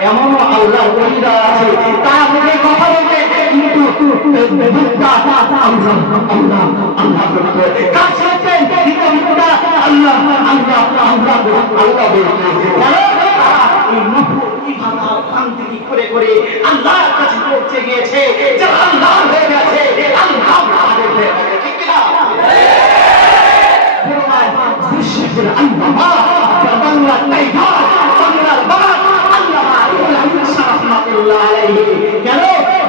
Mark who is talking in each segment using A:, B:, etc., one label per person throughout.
A: এমনও আল্লাহ ওলিরা আছে, তারা মুখে কথা বলতে, কিন্তু মুখটা আল্লাহ আল্লাহ আল্লাহ বলতো কাজ করতেন কিন্তু মুখটা আল্লাহ আল্লাহ আল্লাহ আল্লাহ বলতো এই মুখ ইবাদত বান্দিগি করে করে আল্লাহর টাইগার বাংলার বাঘ আল্লামা রুহুল আমিন শাহ রহমাতুল্লাহ আলাইহি কেন?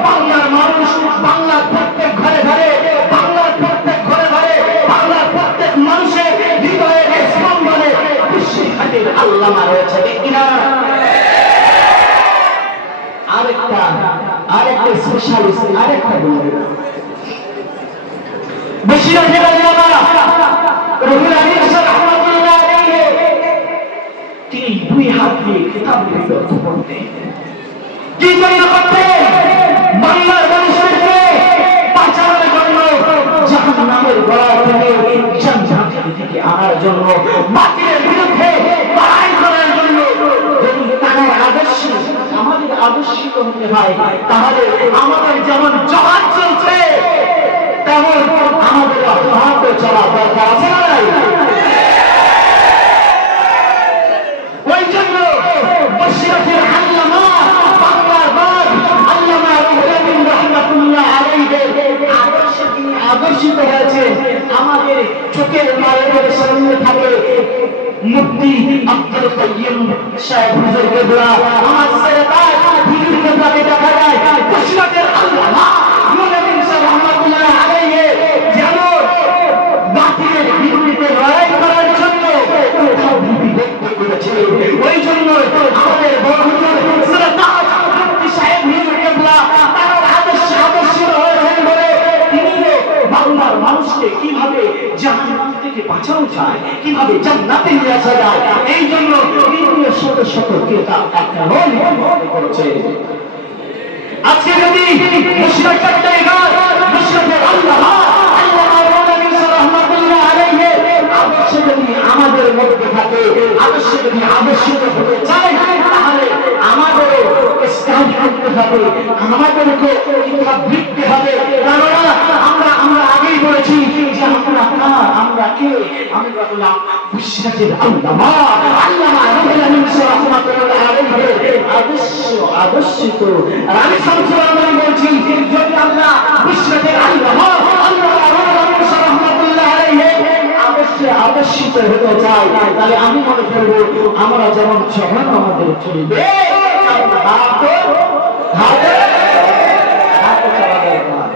A: বাংলার মানুষ বাংলার প্রত্যেক ঘরে ঘরে, বাংলার প্রত্যেক ঘরে ঘরে, বাংলার প্রত্যেক মানুষের হৃদয়ের স্পন্দনে বিশ্বের আল্লামা রয়েছে, ঠিক কিনা? আরেকটা আরেকটা স্পেশালিস্ট আরেকটা বশির আল্লামা রুহুল আলাইহি। তিনি দুই হাত দিয়ে কিতাব লিখে অর্থ করতেন কি জন্য করতেন বাংলার মানুষদেরকে জাহান নামের গড়া থেকে দিকে আনার জন্য, বাতিলের বিরুদ্ধে লড়াই করার জন্য যদি তাদের আদর্শ, আমাদের আদর্শিত তাহলে আমাদের যেমন জহান চলছে, তেমন আমাদের অব্যাহত চলা দরকার আছে না সাহেব হুজুর কেবলা আমার সরকার হুজুর কেবলাকে দেখা যায়। বসিরতের আল্লামা আমিন সাহেব রাহমাতুল্লাহ আলাইহি, যেমন বাতিলের বিরুদ্ধে লড়াই করার জন্য কোথাও ভীতি ব্যক্ত করেছে ওই জন্য আমাদের বড় হুজুর সরকার মুফতি সাহেব হুজুর কেবলা তার আদর্শ আদর্শিত হয়েছেন বলে কীভাবে জাহান্নাম থেকে বাঁচানো যায়, কীভাবে জান্নাতে নিয়ে আসা যায়, এই জন্য তিনি শত শত এখনও করেছে। আজকে যদি আদর্শ আমাদের মধ্যে থাকে, আদর্শ যদি করতে কিতাব লিখতে হবে কেননা আমরা আমরা আগেই বলেছি যে আমরা কার আমরা কে আল্লাহ তাহলে আমি মনে করব আমরা যেমন আমাদের চলবে হাতে হাতে হাতে চলা দরকার।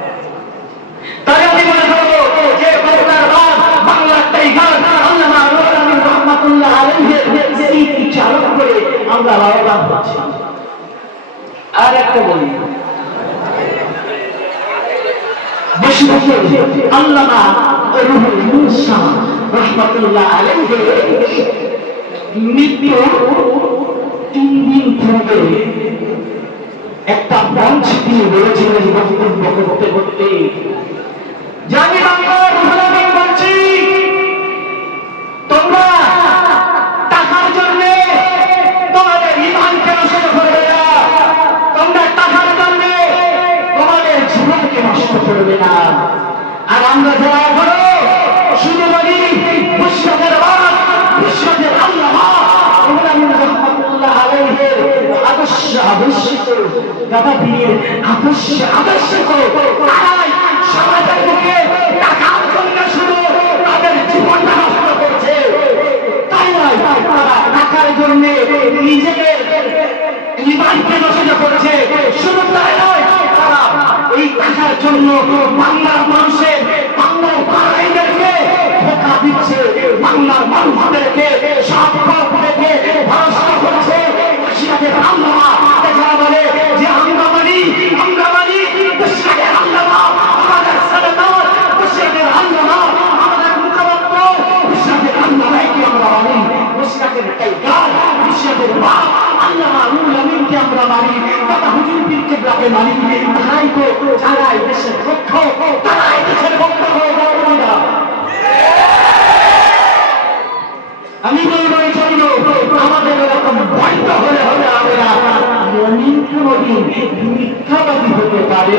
A: তাই আমি মনে করব যে বাংলার বাদ, বাংলার টাইগার, আল্লামা রুহুল আমিন রহমাতুল্লাহ আলাইহির স্মৃতি চালক করে আমরা হচ্ছি আর একটা বলি। জানি বাংলা রুহুল আমিন বলছি তোমরা টাকার জন্য তোমাদের ইমানকে নষ্ট করবে না তোমরা টাকার জন্য তোমাদের জীবনকে নষ্ট করবে না আর আমরা যারা করো, শুধু বলি বিশ্বকের বাদ বিশ্বকের আল্লাহ আদর্শ আদর্শিত দাদা পীরের আদর্শ আদর্শিত তারাই সমাজের মুখে টাকার জন্য শুধু তাদের জীবনটা নষ্ট করছে। তাই নয়, তারা টাকার জন্য নিজেদের ইমানকে নষ্ট করছে। শুধু তাই নয়, তারা এই টাকার জন্য বাংলার সেটাকে কাইগার সেটাকে মা আল্লাহ রুহুল আমিনকে আমরা মানি তথা হুজুর পীর কিবলাকে মানি তারাই তো যারা এই দেশের পক্ষ তারাই দেশের পক্ষ হয়ে না। আমি এই আমাদের এরকম বন্ধ হলে না কোনোদিন মিথ্যাবাদী হতে পারে।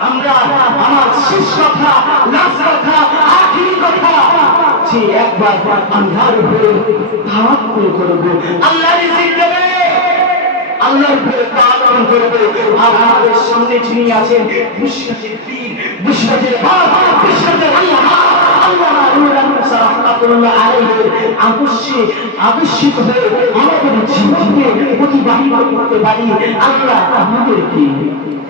A: আমরা, আমার শেষ কথা লাস্ট কথা, আখিরি কথা, যে একবার আন্ধার উপরে তাওয়াক্কুল করব আল্লাহ দেবে, আল্লাহর উপরে তাওয়াক্কুল করব। আর আমাদের সামনে যিনি আছেন বিশ্বাসের পীর বিশ্বাসের বাপ বিশ্বাসের আল্লাহ আল্লাহ আমাদেরকে